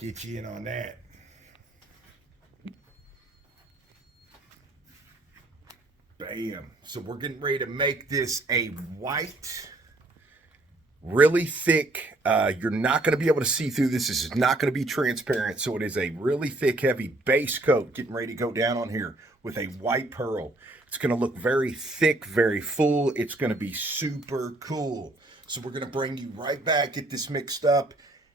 Get you in on that. Bam. So we're getting ready to make this a white, really thick. You're not going to be able to see through this. This is not going to be transparent. So it is a really thick, heavy base coat getting ready to go down on here with a white pearl. It's going to look very thick, very full. It's going to be super cool. So we're going to bring you right back, get this mixed up,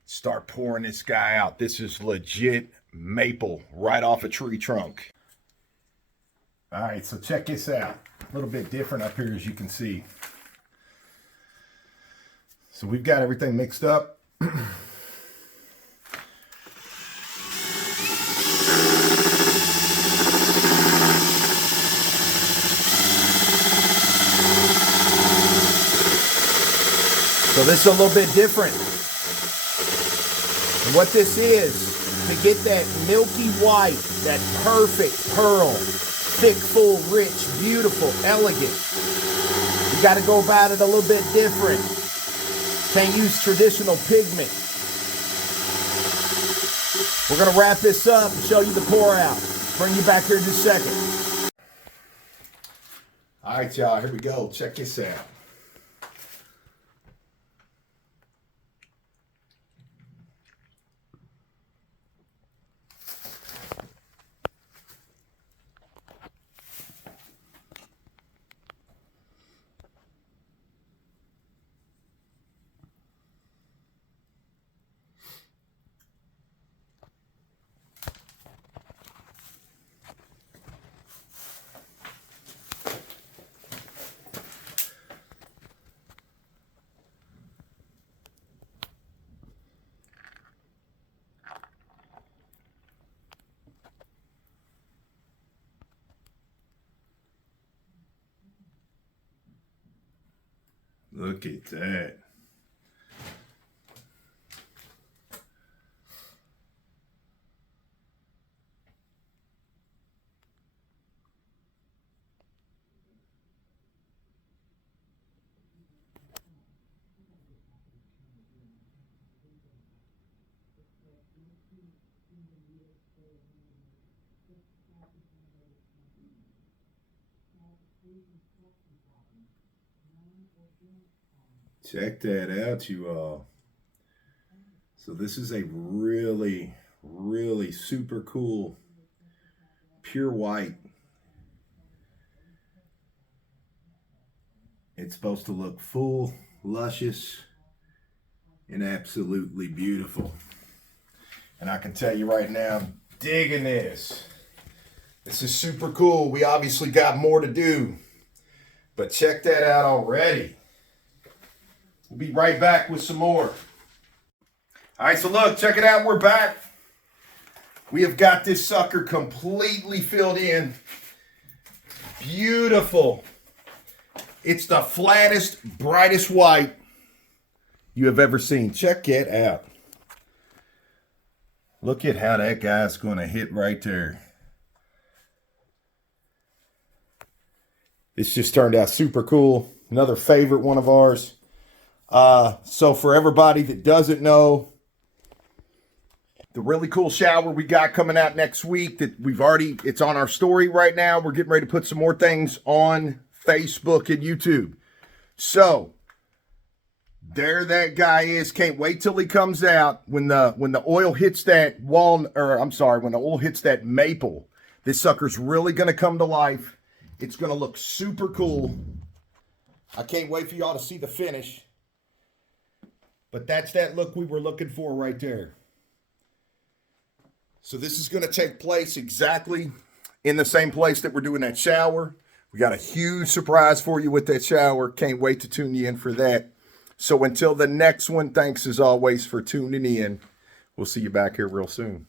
start pouring this guy out. This is legit maple right off a tree trunk. All right, so check this out. A little bit different up here, as you can see. So we've got everything mixed up. So this is a little bit different. And what this is, to get that milky white, that perfect pearl, thick, full, rich, beautiful, elegant, you got to go about it a little bit different. Can't use traditional pigment. We're going to wrap this up and show you the pour out. Bring you back here in just a second. All right, y'all, here we go. Check this out. Look at that. Check that out, you all. So this is a really, really super cool, pure white. It's supposed to look full, luscious, and absolutely beautiful. And I can tell you right now, I'm digging this. This is super cool. We obviously got more to do, but check that out already. We'll be right back with some more. All right, so look, check it out. We're back. We have got this sucker completely filled in. Beautiful. It's the flattest, brightest white you have ever seen. Check it out. Look at how that guy's going to hit right there. This just turned out super cool. Another favorite one of ours. So for everybody that doesn't know, the really cool shower we got coming out next week that it's on our story right now. We're getting ready to put some more things on Facebook and YouTube. So there that guy is. Can't wait till he comes out. When the oil hits that when the oil hits that maple, this sucker's really going to come to life. It's going to look super cool. I can't wait for y'all to see the finish. But that's that look we were looking for right there. So this is going to take place exactly in the same place that we're doing that shower. We got a huge surprise for you with that shower. Can't wait to tune you in for that. So until the next one, thanks as always for tuning in. We'll see you back here real soon.